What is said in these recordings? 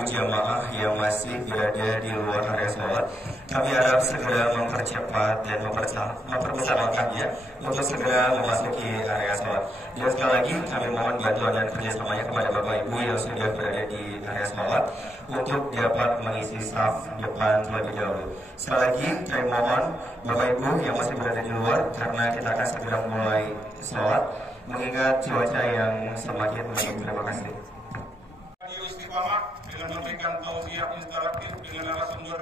Ibu jamaah yang masih berada di luar area sholat, kami harap segera mempercepat dan memperbesar langkahnya untuk segera memasuki area sholat. Dan sekali lagi kami mohon bantuan dan kerjasamanya kepada Bapak Ibu yang sudah berada di area sholat untuk dapat mengisi saf depan terlebih dahulu. Sekali lagi kami mohon Bapak Ibu yang masih berada di luar, karena kita akan segera mulai sholat mengingat cuaca yang semakin mendung. Terima kasih. Radio Istiqamah dengan memberikan tausiah interaktif dengan narasumber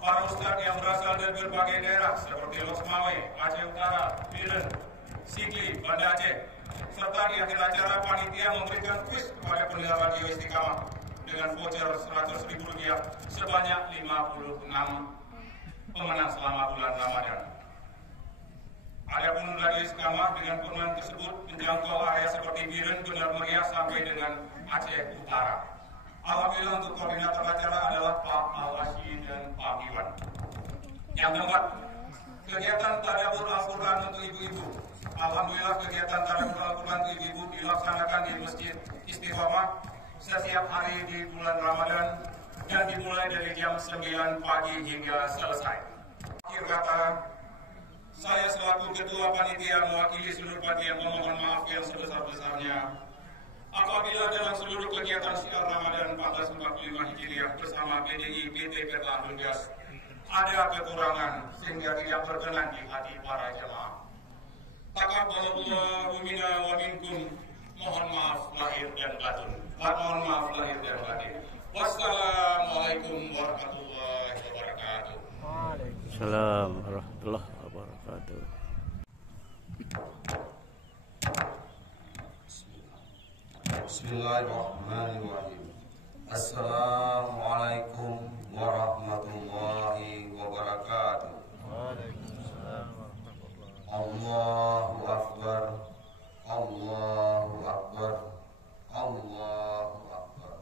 para ustadz yang berasal dari berbagai daerah seperti Losmawe, Aceh Utara, Biren, Sigli, Banda Aceh. Serta di akhir acara panitia memberikan kuis kepada pendengar Radio Istiqamah dengan voucher Rp100.000 sebanyak 56 pemenang selama bulan Ramadan. Adapun Radio Istiqamah dengan pemenang tersebut menjangkau area seperti Biren, Benar Meriah sampai dengan Aceh Utara. Alhamdulillah untuk koordinator acara adalah Pak Al-Ashi dan Pak Iwan. Yang keempat, kegiatan tadabbur Al-Quran untuk ibu-ibu. Alhamdulillah kegiatan tadabbur Al-Quran untuk ibu-ibu dilaksanakan di Masjid Istiqamah setiap hari di bulan Ramadan dan dimulai dari jam 9 pagi hingga selesai. Akhir kata, saya selaku Ketua Panitia mewakili seluruh panitia memohon maaf yang sebesar-besarnya apabila dalam seluruh kegiatan syiar Ramadan 1445 Hijriah bersama PDI PT Peta Hulgas ada kekurangan sehingga tidak berkenan di hati para jemaah. Taqabbalallahu minna wa minkum. Mohon maaf lahir dan batin. Mohon maaf lahir dan batin. Wassalamualaikum warahmatullahi wabarakatuh. Waalaikumsalam warahmatullahi wabarakatuh. Bismillahirrahmanirrahim. Assalamualaikum warahmatullahi wabarakatuh. Waalaikumsalam warahmatullahi wabarakatuh. Allahu Akbar. Allahu Akbar. Allahu Akbar.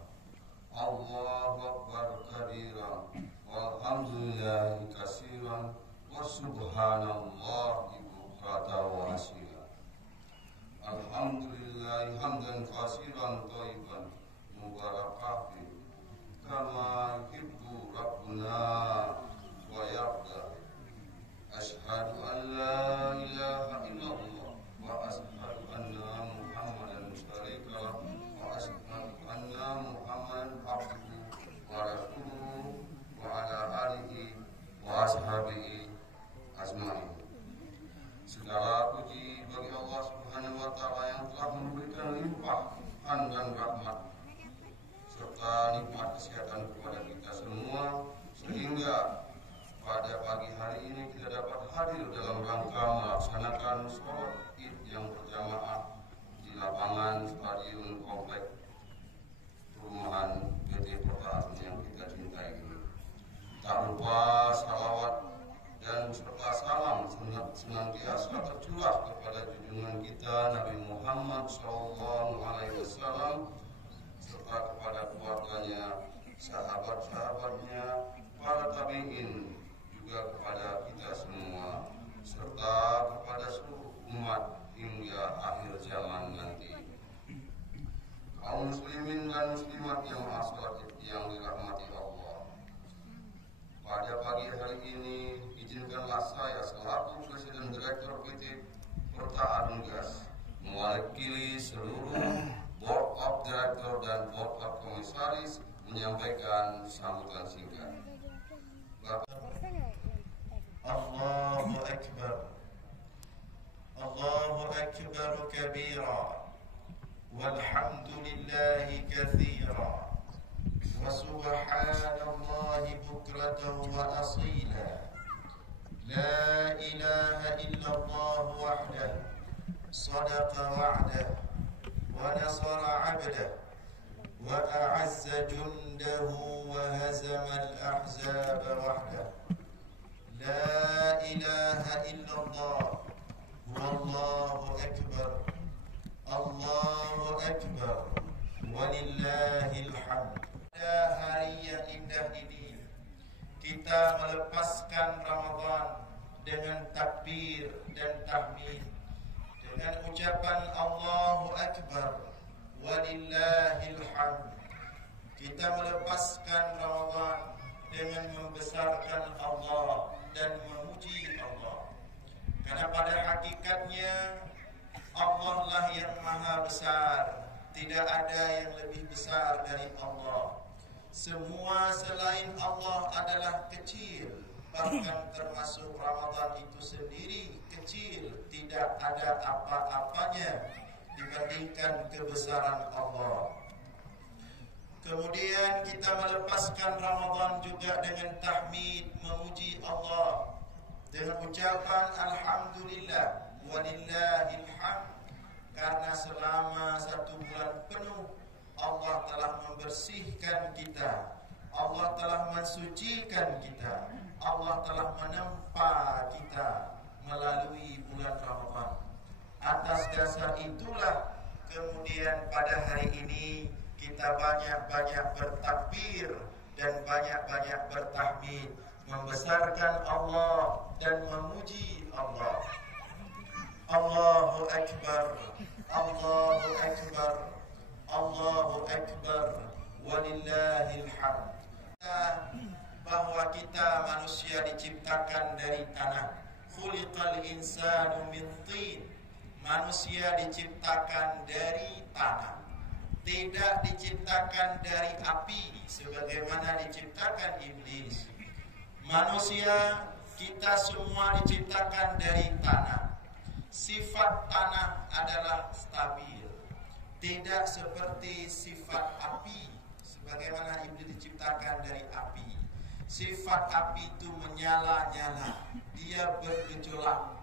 Allahu Akbar kabiran. Walhamdulillahi katsiran. Wa subhanallahi bukratan wa asila. Alhamdulillah hamdan katsiran thayyiban mubarakan fi kama yuhibbu rabbuna wa yarda. Asyhadu an la ilaha illallah wa asyhadu anna Muhammadan syarika lahu wa asyhadu anna Muhammadan abduhu wa rasuluhu wa ala alihi wa ashabihi ajmain. Segala puji bagi Allah Subhanahu wa taala yang telah memberikan limpahan dan rahmat serta nikmat kesehatan kepada kita semua sehingga pada pagi hari ini kita dapat hadir dalam rangka melaksanakan sholat Id yang berjamaah di lapangan Stadion Komplek Perumahan PT Kota yang kita cintai ini. Tak lupa salawat dan serta salam senantiasa tercurah kepada junjungan kita Nabi Muhammad SAW serta kepada keluarganya, sahabat-sahabatnya, para tabi'in, juga kepada kita semua serta kepada seluruh umat hingga akhir zaman nanti. Kaum muslimin dan muslimat yang asal yang dirahmati Allah. Pada pagi hari ini izinkanlah saya selaku Presiden Direktur PT Perta Anunggas mewakili seluruh Board of Director dan Board of Komisaris menyampaikan sambutan singkat. Allahu Akbar. Allahu Akbar kabira. Walhamdulillahi katsira. Wa subhanallahi bukratan wa asila. La ilaha illallah wahdah. Sadaqa wa'dah. Wa nasara 'abdah. Wa a'azza jundahu wa hazama al-ahzaba wahdah. La ilaha illallah. Wallahu akbar. Allahu akbar. Walillahil hamd. Pada hari yang indah ini kita melepaskan Ramadan dengan takbir dan tahmid, dengan ucapan Allahu akbar. Walillahil hamd. Kita melepaskan Ramadan dengan membesarkan Allah dan memuji Allah. Karena pada hakikatnya Allah lah yang maha besar. Tidak ada yang lebih besar dari Allah. Semua selain Allah adalah kecil. Bahkan termasuk Ramadan itu sendiri kecil. Tidak ada apa-apanya dibandingkan kebesaran Allah. Kemudian kita melepaskan Ramadan juga dengan tahmid, memuji Allah dengan ucapan Alhamdulillah walillahil hamd. Karena selama 1 bulan penuh Allah telah membersihkan kita, Allah telah mensucikan kita, Allah telah menempa kita melalui bulan Ramadan. Atas dasar itulah kemudian pada hari ini kita banyak-banyak bertakbir dan banyak-banyak bertahmid, membesarkan Allah dan memuji Allah. Allahu Akbar, Allahu Akbar, Allahu Akbar, walillahil hamd. Bahwa kita manusia diciptakan dari tanah. Khuliqal insanu min tin. Manusia diciptakan dari tanah. Tidak diciptakan dari api sebagaimana diciptakan iblis. Manusia, kita semua diciptakan dari tanah. Sifat tanah adalah stabil, tidak seperti sifat api sebagaimana iblis diciptakan dari api. Sifat api itu menyala-nyala, dia bergejolak.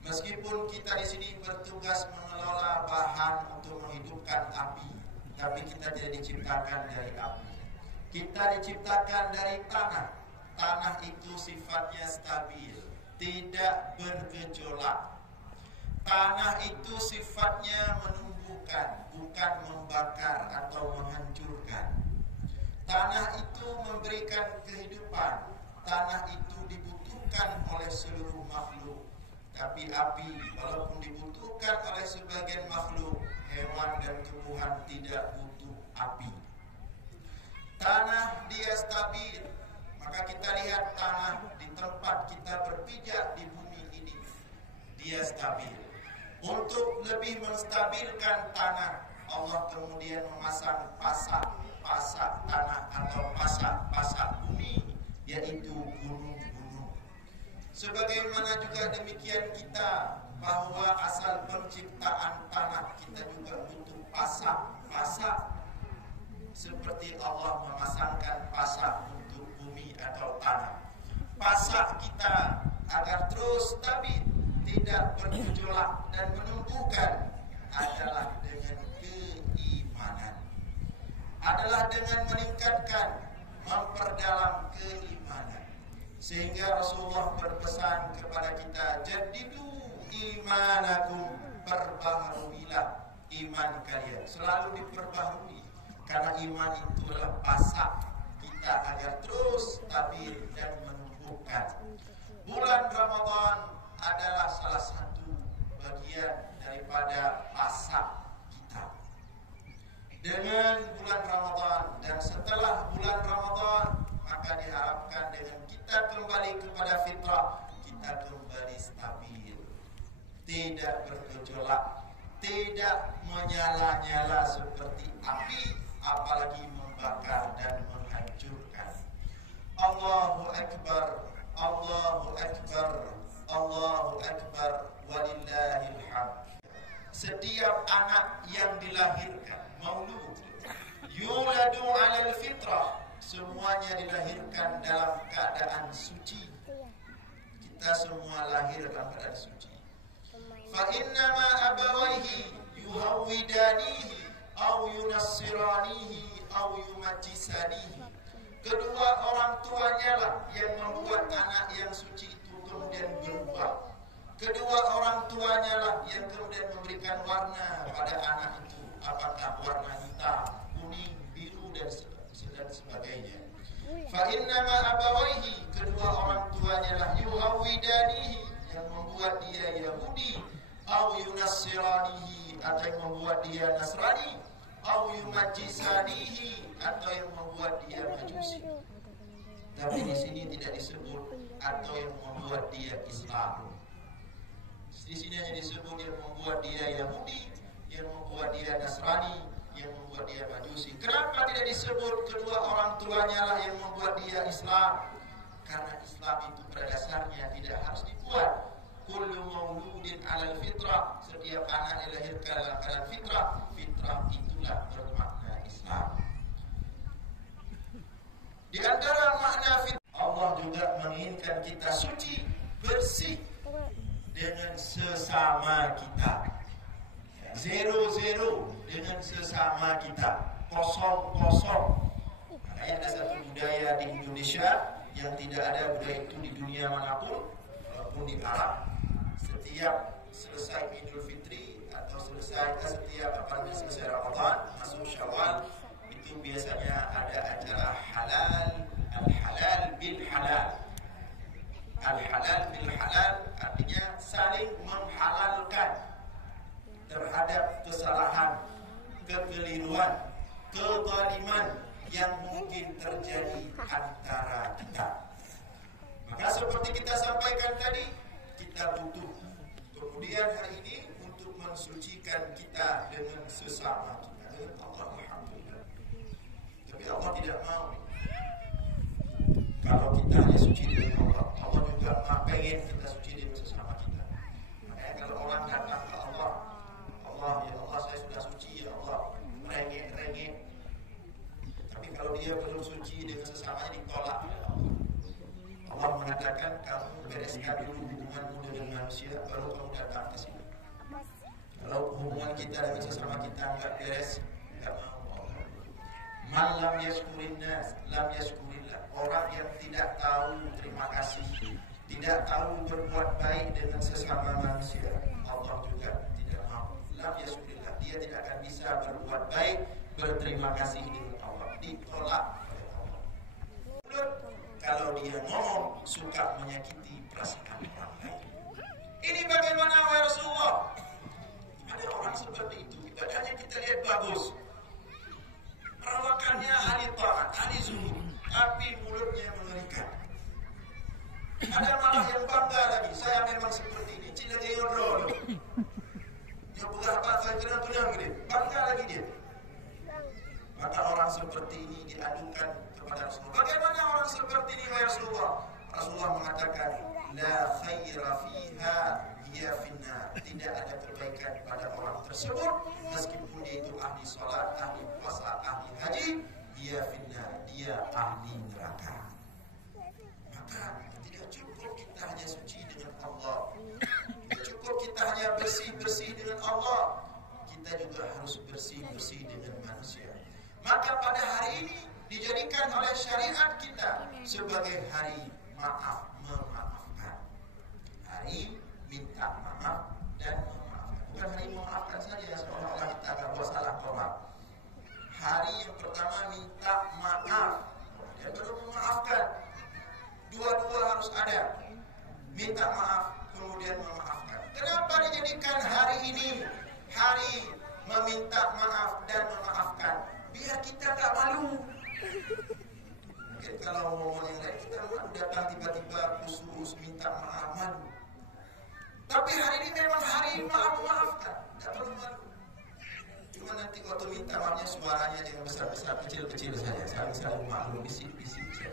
Meskipun kita di sini bertugas mengelola bahan untuk menghidupkan api, tapi kita tidak diciptakan dari api. Kita diciptakan dari tanah. Tanah itu sifatnya stabil, tidak bergejolak. Tanah itu sifatnya menumbuhkan, bukan membakar atau menghancurkan. Tanah itu memberikan kehidupan. Tanah itu dibutuhkan oleh seluruh makhluk. Tapi api, walaupun dibutuhkan oleh sebagian makhluk, hewan dan tumbuhan tidak butuh api. Tanah dia stabil. Maka kita lihat tanah di tempat kita berpijak di bumi ini, dia stabil. Untuk lebih menstabilkan tanah, Allah kemudian memasang pasak tanah atau pasak bumi, yaitu gunung-gunung. Sebagaimana juga demikian kita, bahwa asal penciptaan tanah kita juga butuh pasak. Seperti Allah memasangkan pasak untuk bumi atau tanah. Pasak kita agar terus stabil, tidak bergejolak dan menumbuhkan adalah dengan keimanan. Adalah dengan meningkatkan, memperdalam keimanan. Sehingga Rasulullah berpesan kepada kita, jadidu imanakum, perbaharuilah iman kalian. Selalu diperbaharui, karena iman itu adalah pasak kita agar terus stabil dan menumbuhkan. Bulan Ramadan adalah salah satu bagian daripada pasak kita. Dengan bulan Ramadan dan setelah bulan Ramadan, maka diharapkan dengan kita kembali kepada fitrah, kita kembali stabil, tidak bergejolak, tidak menyala-nyala seperti api, apalagi membakar dan menghancurkan. Allahu Akbar, Allahu Akbar, Allahu Akbar, walillahil hamd. Setiap anak yang dilahirkan, maulud, yuladu alal fitrah, semuanya dilahirkan dalam keadaan suci. Kita semua lahir dalam keadaan suci. Fa innama abawaihi yuhawwidanihi aw yunassiranihi aw yumajjisanihi. Kedua orang tuanya lah yang membuat anak yang suci itu kemudian berubah. Kedua orang tuanya lah yang kemudian memberikan warna pada anak itu, apakah warna hitam, kuning, biru dan sebagainya. Fa innama abawaihi, kedua orang tuanya lah yuhawwidanihi, yang membuat dia Yahudi, au yunassiranihi, atau yang membuat dia Nasrani, au yumajjisanihi, atau yang membuat dia majusi. Tapi di sini tidak disebut atau yang membuat dia Islam. Di sini hanya disebut yang membuat dia Yahudi, yang membuat dia Nasrani, yang membuat dia Majusi. Kenapa tidak disebut kedua orang tuanya lah yang membuat dia Islam? Karena Islam itu pada dasarnya tidak harus dibuat. Kullu mauludin alal fitrah, setiap anak dilahirkan dalam keadaan fitrah. Fitrah itulah bermakna Islam. Di antara makna fitrah, Allah juga menginginkan kita suci, bersih dengan sesama kita. Zero dengan sesama kita. Kosong. Makanya ada satu budaya di Indonesia yang tidak ada budaya itu di dunia manapun, walaupun di Arab. Setiap selesai Idul Fitri atau selesai Ramadan, masuk Syawal, itu biasanya ada acara al-halal bil halal. Al-halal bil halal artinya saling menghalalkan terhadap kesalahan, kekeliruan, kezaliman yang mungkin terjadi antara kita. Maka seperti kita sampaikan tadi, kita butuh kemudian hari ini untuk mensucikan kita dengan sesama kita, dengan Allah. Alhamdulillah. Tapi Allah tidak mau kalau kita hanya suci dengan Allah. Allah juga pengen kita suci dengan sesama kita. Makanya kalau orang datang ke Allah, ya Allah saya sudah suci ya Allah, merengek. Tapi kalau dia belum suci dengan sesamanya, ditolak oleh Allah. Allah mengatakan kamu bereskan dulu hubunganmu dengan manusia, baru kamu datang ke sini. Kalau hubungan kita dengan sesama kita enggak beres, enggak mau Allah. Man lam yashkurin nas, lam yashkurillah. Orang yang tidak tahu terima kasih, tidak tahu berbuat baik dengan sesama manusia, Allah juga tidak mau. Lam yashkurillah, dia tidak akan bisa berbuat baik, berterima kasih dengan Allah. Ditolak oleh Allah. Kalau dia ngomong suka menyakiti perasaan orang lain. Ini bagaimana wahai Rasulullah? Ada orang seperti itu, ibadahnya kita lihat bagus, perawakannya ahli taat, ahli zuhud, tapi mulutnya mengerikan. Ada malah yang bangga lagi, saya memang seperti ini, cilai yodro. Yang beberapa saya kena gede, bangga lagi dia. Maka orang seperti ini diadukan kepada Rasulullah. Bagaimana orang seperti ini wahai Rasulullah? Rasulullah mengatakan, la khaira fiha hiya finnar. Tidak ada kebaikan pada orang tersebut, meskipun dia itu ahli salat, ahli puasa, ahli haji, hiya finnar, dia ahli neraka. Maka tidak cukup kita hanya suci dengan Allah, tidak cukup kita hanya bersih dengan Allah, kita juga harus bersih dengan manusia. Maka pada hari ini dijadikan oleh syariat kita sebagai hari maaf memaafkan, hari minta maaf dan memaafkan. Bukan hari memaafkan saja seolah-olah kita akan buat salah maaf. Hari yang pertama minta maaf, kemudian baru memaafkan. Dua-dua harus ada, minta maaf kemudian memaafkan. Kenapa dijadikan hari ini hari meminta maaf dan memaafkan? Biar kita tak malu. Mungkin kalau ngomong yang lain kita datang tiba-tiba khusus minta maaf, malu. Tapi hari ini memang hari maafkan, tak perlu malu. Cuma nanti waktu minta maafnya suaranya jangan besar-besar, kecil-kecil saja, saling maklum, bisik-bisik saja.